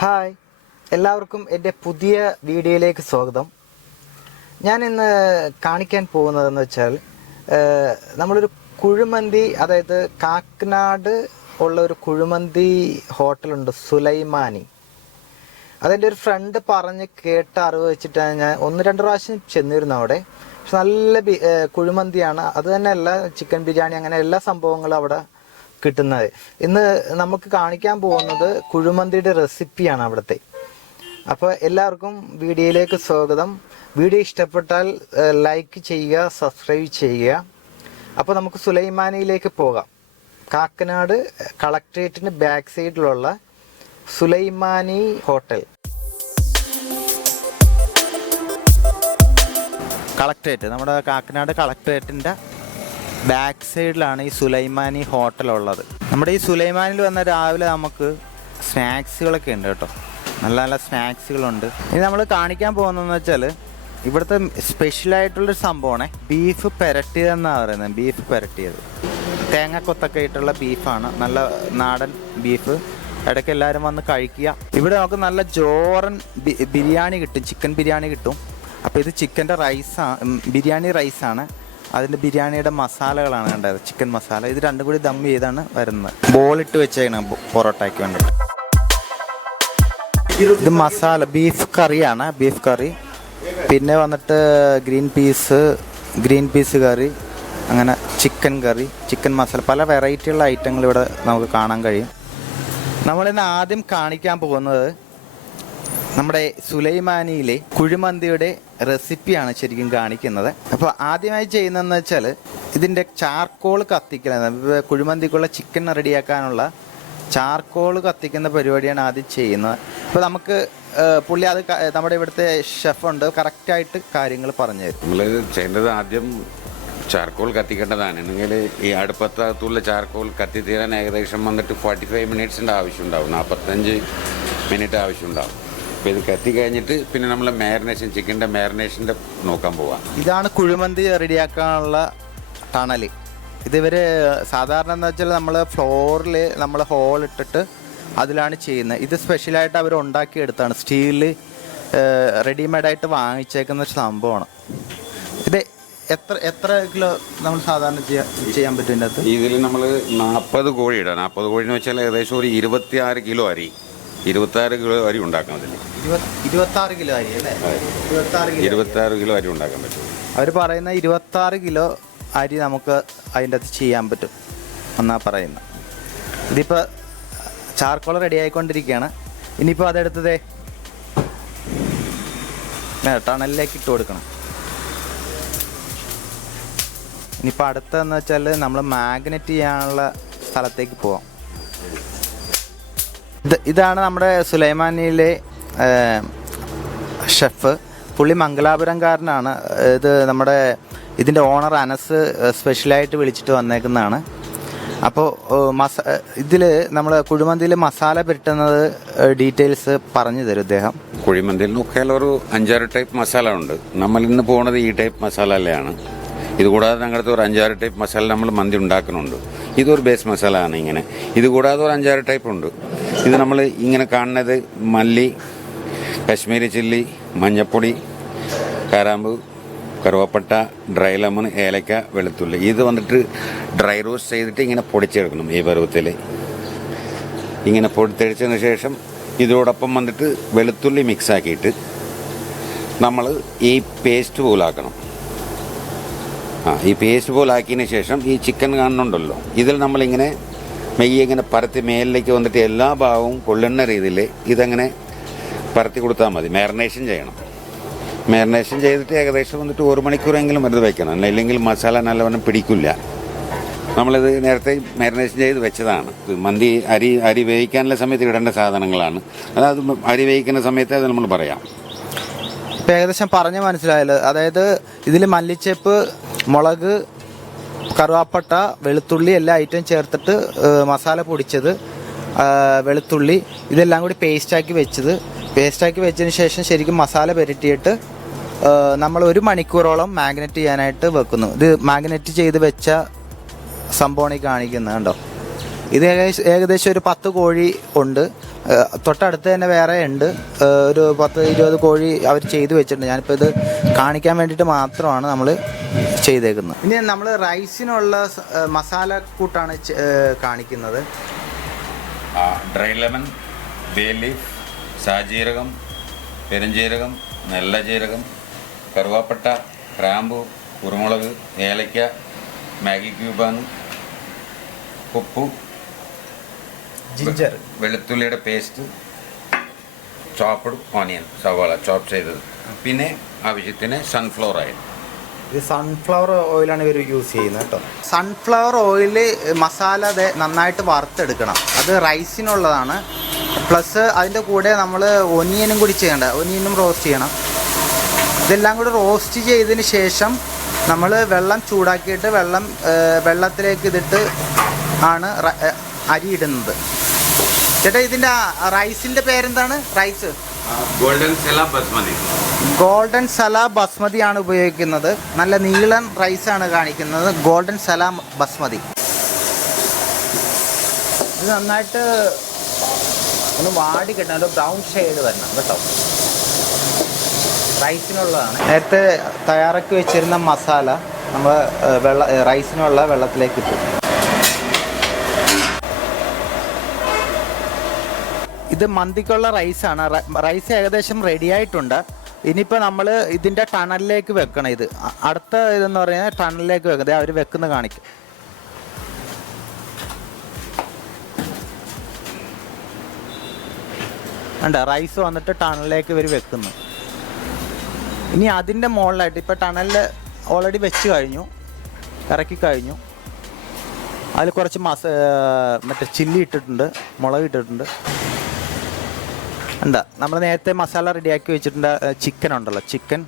Hi, എല്ലാവർക്കും എൻ്റെ പുതിയ വീഡിയോയിലേക്ക് സ്വാഗതം. ഞാൻ ഇന്ന് കാണിക്കാൻ പോകുന്നതെന്ന് വെച്ചാൽ നമ്മളൊരു കുഴിമന്തി, അതായത് കാക്കനാട് ഉള്ള ഒരു കുഴിമന്തി ഹോട്ടലുണ്ട്, സുലൈമാനി. അതെൻ്റെ ഒരു ഫ്രണ്ട് പറഞ്ഞ് കേട്ട അറിവ് വെച്ചിട്ടാണ് ഞാൻ 1-2 പ്രാവശ്യം ചെന്നിരുന്നു അവിടെ. പക്ഷെ നല്ല കുഴിമന്തിയാണ്. അത് തന്നെയല്ല, ചിക്കൻ ബിരിയാണി അങ്ങനെ എല്ലാ സംഭവങ്ങളും അവിടെ കിട്ടുന്നത്. ഇന്ന് നമുക്ക് കാണിക്കാൻ പോകുന്നത് കുഴിമന്തിയുടെ റെസിപ്പിയാണ് അവിടുത്തെ. അപ്പോൾ എല്ലാവർക്കും വീഡിയോയിലേക്ക് സ്വാഗതം. വീഡിയോ ഇഷ്ടപ്പെട്ടാൽ ലൈക്ക് ചെയ്യുക, സബ്സ്ക്രൈബ് ചെയ്യുക. അപ്പോൾ നമുക്ക് സുലൈമാനിയിലേക്ക് പോകാം. കാക്കനാട് കളക്ട്രേറ്റിന് ബാക്ക് സൈഡിലുള്ള സുലൈമാനി ഹോട്ടൽ. കളക്ട്രേറ്റ്, നമ്മുടെ കാക്കനാട് കളക്ട്രേറ്റിൻ്റെ ബാക്ക് സൈഡിലാണ് ഈ സുലൈമാനി ഹോട്ടലുള്ളത്. നമ്മുടെ ഈ സുലൈമാനിൽ വന്ന രാവിലെ നമുക്ക് സ്നാക്സുകളൊക്കെ ഉണ്ട് കേട്ടോ, നല്ല നല്ല സ്നാക്സുകളുണ്ട്. ഇനി നമ്മൾ കാണിക്കാൻ പോകുന്നതെന്ന് വെച്ചാൽ ഇവിടുത്തെ സ്പെഷ്യലായിട്ടുള്ളൊരു സംഭവമാണ് ബീഫ് പെരട്ടിയതെന്നാണ് പറയുന്നത്. ബീഫ് പെരട്ടിയത് തേങ്ങക്കൊത്തൊക്കെ ആയിട്ടുള്ള ബീഫാണ്, നല്ല നാടൻ ബീഫ്. ഇടയ്ക്ക് എല്ലാവരും വന്ന് കഴിക്കുക. ഇവിടെ നമുക്ക് നല്ല ജോറൻ ബിരിയാണി കിട്ടും, ചിക്കൻ ബിരിയാണി കിട്ടും. അപ്പോൾ ഇത് ചിക്കൻ്റെ ബിരിയാണി റൈസാണ്. അതിൻ്റെ ബിരിയാണിയുടെ മസാലകളാണ് കണ്ടത്, ചിക്കൻ മസാല. ഇത് രണ്ടും കൂടി ദം ചെയ്താണ് വരുന്നത്. ബോളിട്ട് വെച്ചേക്കണം പൊറോട്ടയ്ക്ക് വേണ്ടി. ഇത് മസാല ബീഫ് കറിയാണ്, ബീഫ് കറി. പിന്നെ വന്നിട്ട് ഗ്രീൻ പീസ് കറി, അങ്ങനെ ചിക്കൻ കറി, ചിക്കൻ മസാല, പല വെറൈറ്റിയുള്ള ഐറ്റങ്ങൾ ഇവിടെ നമുക്ക് കാണാൻ കഴിയും. നമ്മളിന്ന് ആദ്യം കാണിക്കാൻ പോകുന്നത് നമ്മുടെ സുലൈമാനിയിലെ കുഴിമന്തിയുടെ റെസിപ്പിയാണ് ശരിക്കും കാണിക്കുന്നത്. അപ്പോൾ ആദ്യമായി ചെയ്യുന്നതെന്ന് വെച്ചാൽ ഇതിൻ്റെ ചാർക്കോൾ കത്തിക്കുന്നത്. കുഴിമന്തിക്കുള്ള ചിക്കൻ റെഡിയാക്കാനുള്ള ചാർക്കോൾ കത്തിക്കുന്ന പരിപാടിയാണ് ആദ്യം ചെയ്യുന്നത്. അപ്പോൾ നമുക്ക് പുള്ളി അത് നമ്മുടെ ഇവിടുത്തെ ഷെഫുണ്ട്, കറക്റ്റായിട്ട് കാര്യങ്ങൾ പറഞ്ഞു തരും. നമ്മൾ ചെയ്യേണ്ടത് ആദ്യം ചാർക്കോൾ കത്തിക്കേണ്ടതാണ്. അല്ലെങ്കിൽ ഈ അടുപ്പത്തുള്ള ചാർക്കോൾ കത്തിത്തീരാൻ ഏകദേശം വന്നിട്ട് 45 മിനിറ്റ്സിൻ്റെ ആവശ്യമുണ്ടാവും, 45 മിനിറ്റ് ആവശ്യമുണ്ടാവും. അപ്പോൾ ഇത് കത്തി കഴിഞ്ഞിട്ട് പിന്നെ നമ്മൾ മാരിനേഷൻ, ചിക്കൻ്റെ മാരിനേഷൻ്റെ നോക്കാൻ പോവാം. ഇതാണ് കുഴിമന്തി റെഡിയാക്കാനുള്ള ടണൽ. ഇതിവർ സാധാരണ എന്ന് വെച്ചാൽ നമ്മൾ ഫ്ലോറിൽ നമ്മൾ ഹോൾ ഇട്ടിട്ട് അതിലാണ് ചെയ്യുന്നത്. ഇത് സ്പെഷ്യലായിട്ട് അവർ ഉണ്ടാക്കിയെടുത്താണ്, സ്റ്റീലിൽ റെഡിമെയ്ഡായിട്ട് വാങ്ങിച്ചേക്കുന്ന ഒരു സംഭവമാണ്. ഇത് എത്ര കിലോ നമ്മൾ സാധാരണ ചെയ്യാൻ പറ്റും ഇതിൻ്റെ അകത്ത്? ഇതിൽ നമ്മൾ 40 കോഴി ഇടാം. 40 കോഴി എന്ന് വെച്ചാൽ ഏകദേശം ഒരു 26 കിലോ അരി, 26 കിലോ അരി ഉണ്ടാക്കാം. അതിൽ 26 കിലോ അരി അല്ലേ? 26 കിലോ അരി ഉണ്ടാക്കാൻ പറ്റും. അവർ പറയുന്ന 26 കിലോ അരി നമുക്ക് അതിൻ്റെ അകത്ത് ചെയ്യാൻ പറ്റും എന്നാ പറയുന്നത്. ഇതിപ്പോൾ ചാർക്കോൾ റെഡി ആയിക്കൊണ്ടിരിക്കുകയാണ്. ഇനിയിപ്പോൾ അതെടുത്തതേ ടണലിലേക്ക് ഇട്ട് കൊടുക്കണം. ഇനിയിപ്പോൾ അടുത്തതെന്ന് വെച്ചാൽ നമ്മൾ മാഗ്നറ്റ് ചെയ്യാനുള്ള സ്ഥലത്തേക്ക് പോവാം. ഇതാണ് നമ്മുടെ സുലൈമാനിയിലെ ഷെഫ്. പുള്ളി മംഗലാപുരംകാരനാണ്. ഇത് നമ്മുടെ ഇതിൻ്റെ ഓണർ അനസ് സ്പെഷ്യലായിട്ട് വിളിച്ചിട്ട് വന്നേക്കുന്നതാണ്. അപ്പോൾ ഇതിൽ നമ്മൾ കുഴിമന്തിയിൽ മസാല പുരട്ടുന്നത് ഡീറ്റെയിൽസ് പറഞ്ഞു തരും ഇദ്ദേഹം. കുഴിമന്തിയിൽ നോക്കിയാൽ ഒരു 5-6 ടൈപ്പ് മസാല ഉണ്ട്. നമ്മൾ ഇന്ന് പോകുന്നത് ഈ ടൈപ്പ് മസാലയാണ്. ഇതുകൂടാതെ ഞങ്ങളുടെ ഒരു 5-6 ടൈപ്പ് മസാല നമ്മൾ മന്തി ഉണ്ടാക്കുന്നുണ്ട്. ഇതൊരു ബേസ് മസാല ആണ്. ഇങ്ങനെ ഇതുകൂടാതെ ഒരു 5-6 ടൈപ്പ് ഉണ്ട്. ഇത് നമ്മൾ ഇങ്ങനെ കാണുന്നത് മല്ലി, കശ്മീരി ചില്ലി, മഞ്ഞപ്പൊടി, കാരാമ്പ്, കറുവപ്പട്ട, ഡ്രൈ ലെമൺ, ഏലക്ക, വെളുത്തുള്ളി. ഇത് വന്നിട്ട് ഡ്രൈ റോസ്റ്റ് ചെയ്തിട്ട് ഇങ്ങനെ പൊടിച്ചെടുക്കണം. ഈ പരുവത്തിൽ ഇങ്ങനെ പൊടിച്ചതിന് ശേഷം ഇതോടൊപ്പം വന്നിട്ട് വെളുത്തുള്ളി മിക്സാക്കിയിട്ട് നമ്മൾ ഈ പേസ്റ്റ് പോലാക്കണം. ഈ പേസ്റ്റ് പോലാക്കിയതിന് ശേഷം ഈ ചിക്കൻ കാണുന്നുണ്ടല്ലോ, ഇതിൽ നമ്മളിങ്ങനെ മെയ്യെ ഇങ്ങനെ പരത്തി മേലിലേക്ക് വന്നിട്ട് എല്ലാ ഭാഗവും കൊള്ളുന്ന രീതിയിൽ ഇതങ്ങനെ പരത്തി കൊടുത്താൽ മതി. മാരിനേഷൻ ചെയ്യണം. മാരിനേഷൻ ചെയ്തിട്ട് ഏകദേശം വന്നിട്ട് 1 മണിക്കൂറെങ്കിലും വെറുതെ വെക്കണം, ഇല്ലെങ്കിൽ മസാല നല്ലവണ്ണം പിടിക്കില്ല. നമ്മളിത് നേരത്തെ മാരിനേഷൻ ചെയ്ത് വെച്ചതാണ്. മന്തി അരി വേവിക്കാനുള്ള സമയത്ത് ഇടേണ്ട സാധനങ്ങളാണ്. അതായത് അരി വേവിക്കുന്ന സമയത്ത് അത് നമ്മൾ പറയാം. ഇപ്പം ഏകദേശം പറഞ്ഞ് മനസ്സിലായല്ലോ. അതായത് ഇതിൽ മല്ലിച്ചപ്പ്, മുളക്, കറുവാപ്പട്ട, വെളുത്തുള്ളി എല്ലാ ഐറ്റം ചേർത്തിട്ട് മസാല പൊടിച്ചത്, വെളുത്തുള്ളി ഇതെല്ലാം കൂടി പേസ്റ്റാക്കി വെച്ചതിന് ശേഷം ശരിക്കും മസാല പുരട്ടിയിട്ട് നമ്മൾ 1 മണിക്കൂറോളം മാഗ്നറ്റ് ചെയ്യാനായിട്ട് വെക്കുന്നു. ഇത് മാഗ്നറ്റ് ചെയ്ത് വെച്ച സംഭവമാണ് ഈ കാണിക്കുന്നത് കണ്ടോ. ഇത് ഏകദേശം ഒരു 10 കോഴി ഉണ്ട്. തൊട്ടടുത്ത് തന്നെ വേറെ ഉണ്ട്, ഒരു 10-20 കോഴി അവർ ചെയ്തു വെച്ചിട്ടുണ്ട്. ഞാനിപ്പോൾ ഇത് കാണിക്കാൻ വേണ്ടിയിട്ട് മാത്രമാണ് നമ്മൾ ചെയ്തേക്കുന്നത്. ഇനി നമ്മൾ റൈസിനുള്ള മസാല കൂട്ടാണ് കാണിക്കുന്നത്. ഡ്രൈ ലെമൺ, ബേ ലീഫ്, സാജീരകം, പെരുംജീരകം, നല്ല ജീരകം, കറുവാപ്പട്ട, ഗ്രാമ്പു, കുരുമുളക്, ഏലക്ക, മാഗി ക്യൂബാണ്, ഉപ്പ്, ജിഞ്ചർ, വെളുത്തുള്ളിയുടെ പേസ്റ്റ്, ചോപ്പ്ഡ് ഓണിയൻ, സവാള ചോപ്പ് ചെയ്തത്, പിന്നെ ആവശ്യത്തിന് സൺഫ്ലവർ ഓയിൽ. ഇത് സൺഫ്ലവർ ഓയിലാണ് ഇവർ യൂസ് ചെയ്യുന്നത് കേട്ടോ. സൺഫ്ലവർ ഓയിൽ മസാല നന്നായിട്ട് വറുത്തെടുക്കണം. അത് റൈസിനുള്ളതാണ്. പ്ലസ് അതിൻ്റെ കൂടെ നമ്മൾ ഒനിയനും കൂടി ചെയ്യണ്ട, ഒനിയനും റോസ്റ്റ് ചെയ്യണം. ഇതെല്ലാം കൂടി റോസ്റ്റ് ചെയ്തതിന് ശേഷം നമ്മൾ വെള്ളം ചൂടാക്കിയിട്ട് വെള്ളത്തിലേക്ക് ഇതിട്ട് ആണ് അരി ഇടുന്നത്. ചേട്ടാ, ഇതിൻ്റെ റൈസിൻ്റെ പേരെന്താണ്? റൈസ് ഗോൾഡൻ സല ബസ്മതി ആണ് ഉപയോഗിക്കുന്നത്. നല്ല നീളൻ റൈസാണ് കാണിക്കുന്നത്, ഗോൾഡൻ സല ബസ്മതി. ഇത് നന്നായിട്ട് ഒന്ന് വാടി കിട്ടണം, ഒരു ബ്രൗൺ ഷെയ്ഡ് വരണം കേട്ടോ. റൈസിനുള്ളതാണ്. നേരത്തെ തയ്യാറാക്കി വെച്ചിരുന്ന മസാല നമ്മൾ റൈസിനുള്ള വെള്ളത്തിലേക്ക് ഇട്ടു. ഇത് മന്തിക്കുള്ള റൈസാണ്. റൈസ് ഏകദേശം റെഡി ആയിട്ടുണ്ട്. ഇനിയിപ്പോൾ നമ്മൾ ഇതിൻ്റെ ടണലിലേക്ക് വെക്കണം. ഇത് അടുത്ത ഇതെന്ന് പറയുന്നത് ടണലിലേക്ക് വെക്കുന്നത് അവർ വെക്കുന്ന കാണിക്കും. ഉണ്ട്, റൈസ് വന്നിട്ട് ടണലിലേക്ക് ഇവർ വെക്കുന്നു. ഇനി അതിൻ്റെ മുകളിലായിട്ട് ഇപ്പോൾ ടണലിൽ ഓൾറെഡി വെച്ച് കഴിഞ്ഞു, ഇറക്കി കഴിഞ്ഞു. അതിൽ കുറച്ച് മറ്റേ ചില്ലി ഇട്ടിട്ടുണ്ട്, മുളക് ഇട്ടിട്ടുണ്ട്. എന്താ നമ്മൾ നേരത്തെ മസാല റെഡിയാക്കി വെച്ചിട്ടുണ്ട്. ചിക്കൻ ഉണ്ടല്ലോ, ചിക്കൻ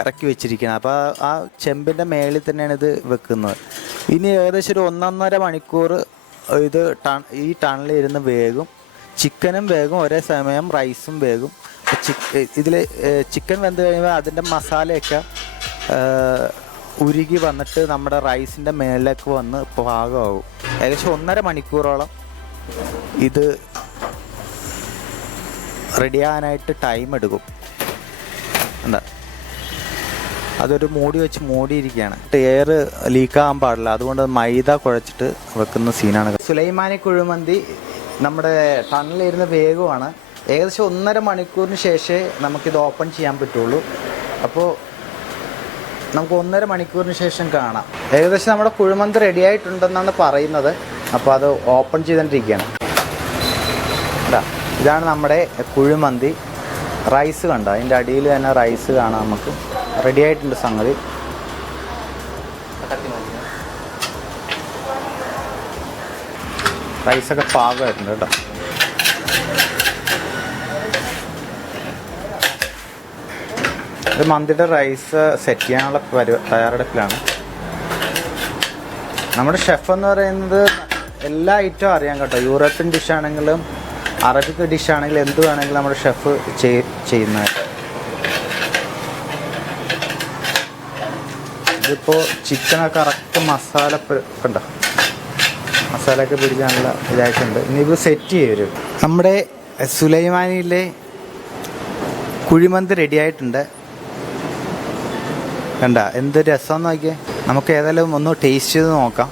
ഇറക്കി വെച്ചിരിക്കുന്നത്. അപ്പോൾ ആ ചെമ്പിൻ്റെ മേളിൽ തന്നെയാണ് ഇത് വെക്കുന്നത്. ഇനി ഏകദേശം ഒരു 1.5 മണിക്കൂർ ഇത് ഈ ടണലിൽ ഇരുന്ന് വേകും. ചിക്കനും വേകും, ഒരേ സമയം റൈസും വേകും. ഇതിൽ ചിക്കൻ വെന്ത് കഴിയുമ്പോൾ അതിൻ്റെ മസാലയൊക്കെ ഉരുകി വന്നിട്ട് നമ്മുടെ റൈസിൻ്റെ മേളിലേക്ക് വന്ന് പാകമാകും. ഏകദേശം 1.5 മണിക്കൂറോളം ഇത് റെഡിയാകാനായിട്ട് ടൈം എടുക്കും. എന്താ അതൊരു മൂടി വെച്ച് മൂടിയിരിക്കുകയാണ്. എയർ ലീക്കാകാൻ പാടില്ല, അതുകൊണ്ട് മൈദ കുഴച്ചിട്ട് വെക്കുന്ന സീനാണ്. സുലൈമാനി കുഴിമന്തി നമ്മുടെ ടണലിലിരുന്ന് വേഗമാണ്. ഏകദേശം 1.5 മണിക്കൂറിന് ശേഷമേ നമുക്കിത് ഓപ്പൺ ചെയ്യാൻ പറ്റുള്ളൂ. അപ്പോൾ നമുക്ക് 1.5 മണിക്കൂറിന് ശേഷം കാണാം. ഏകദേശം നമ്മുടെ കുഴിമന്തി റെഡി ആയിട്ടുണ്ടെന്നാണ് പറയുന്നത്. അപ്പോൾ അത് ഓപ്പൺ ചെയ്തുകൊണ്ടിരിക്കുകയാണ്. ഇതാണ് നമ്മുടെ കുഴിമന്തി. റൈസ് കണ്ട, അതിൻ്റെ അടിയിൽ തന്നെ റൈസ് കാണാം. നമുക്ക് റെഡി ആയിട്ടുണ്ട് സംഗതി. റൈസൊക്കെ പാകമായിട്ടുണ്ട് കേട്ടോ. ഇത് മന്തിയുടെ റൈസ് സെറ്റ് ചെയ്യാനുള്ള തയ്യാറെടുപ്പിലാണ്. നമ്മുടെ ഷെഫ് എന്ന് പറയുന്നത് എല്ലാ ഐറ്റവും അറിയാം കേട്ടോ. യൂറോപ്യൻ ഡിഷാണെങ്കിലും അറബിക് ഡിഷാണെങ്കിലും എന്ത് വേണമെങ്കിലും നമ്മുടെ ഷെഫ് ചെയ്യുന്നത്. ഇതിപ്പോൾ ചിക്കനൊക്കെ കറക്റ്റ് മസാല കണ്ടോ, മസാലയൊക്കെ പിടിച്ച് നല്ല ഇതായിട്ടുണ്ട്. ഇനിയിപ്പോൾ സെറ്റ് ചെയ്യും. നമ്മുടെ സുലൈമാനിയിലെ കുഴിമന്തി റെഡി ആയിട്ടുണ്ട്. കണ്ട എന്ത് രസം നോക്കിയേ. നമുക്ക് ഏതായാലും ഒന്ന് ടേസ്റ്റ് ചെയ്ത് നോക്കാം.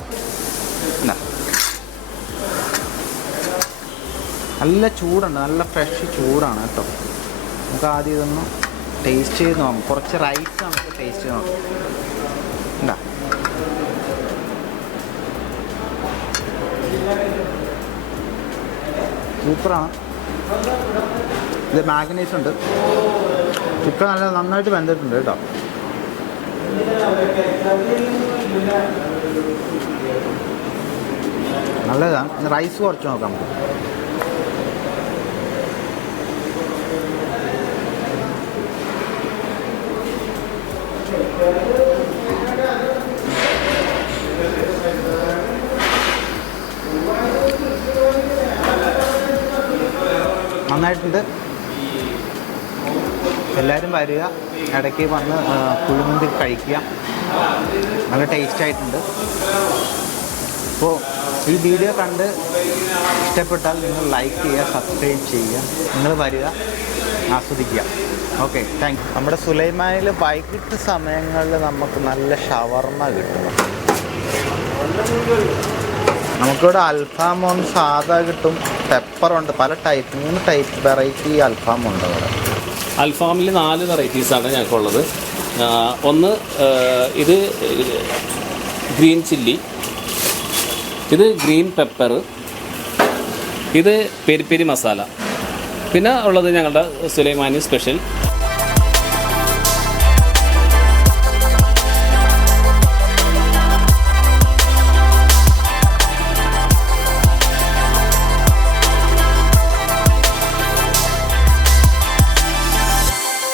നല്ല ചൂടുണ്ട്, നല്ല ഫ്രഷ് ചൂടാണ് കേട്ടോ. നമുക്ക് ആദ്യം ഇതൊന്ന് ടേസ്റ്റ് ചെയ്ത് നോക്കാം. കുറച്ച് റൈസ് നമുക്ക് ടേസ്റ്റ് ചെയ്ത് നോക്കാം. എന്താ സൂപ്പറാണ്. ഇത് മാഗ്നൈസ് ഉണ്ട്. ചിക്കൻ നല്ല നന്നായിട്ട് വെന്തിട്ടുണ്ട് കേട്ടോ. നല്ലതാണ്. റൈസ് കുറച്ച് നോക്കാം. നന്നായിട്ടുണ്ട്. എല്ലാവരും വരിക, ഇടയ്ക്ക് വന്ന് കുഴിമന്തി കഴിക്കുക. നല്ല ടേസ്റ്റ് ആയിട്ടുണ്ട്. അപ്പോൾ ഈ വീഡിയോ കണ്ട് ഇഷ്ടപ്പെട്ടാൽ നിങ്ങൾ ലൈക്ക് ചെയ്യുക, സബ്സ്ക്രൈബ് ചെയ്യുക, നിങ്ങൾ വരിക, ആസ്വദിക്കുക. Okay, thank you. നമ്മുടെ സുലൈമാനിൽ വൈകിട്ട് സമയങ്ങളിൽ നമുക്ക് നല്ല ഷവർമ കിട്ടും. നമുക്കിവിടെ അൽഫാമും സാധാ കിട്ടും, പെപ്പറുണ്ട്, പല ടൈപ്പ് 3 ടൈപ്പ് വെറൈറ്റി അൽഫാമുണ്ട് ഇവിടെ. അൽഫാമിൽ 4 വെറൈറ്റീസാണ് ഞങ്ങൾക്കുള്ളത്. ഒന്ന് ഇത് ഗ്രീൻ ചില്ലി, ഇത് ഗ്രീൻ പെപ്പർ, ഇത് പെരി പെരി മസാല, പിന്നെ ഉള്ളത് ഞങ്ങളുടെ സുലൈമാനി സ്പെഷ്യൽ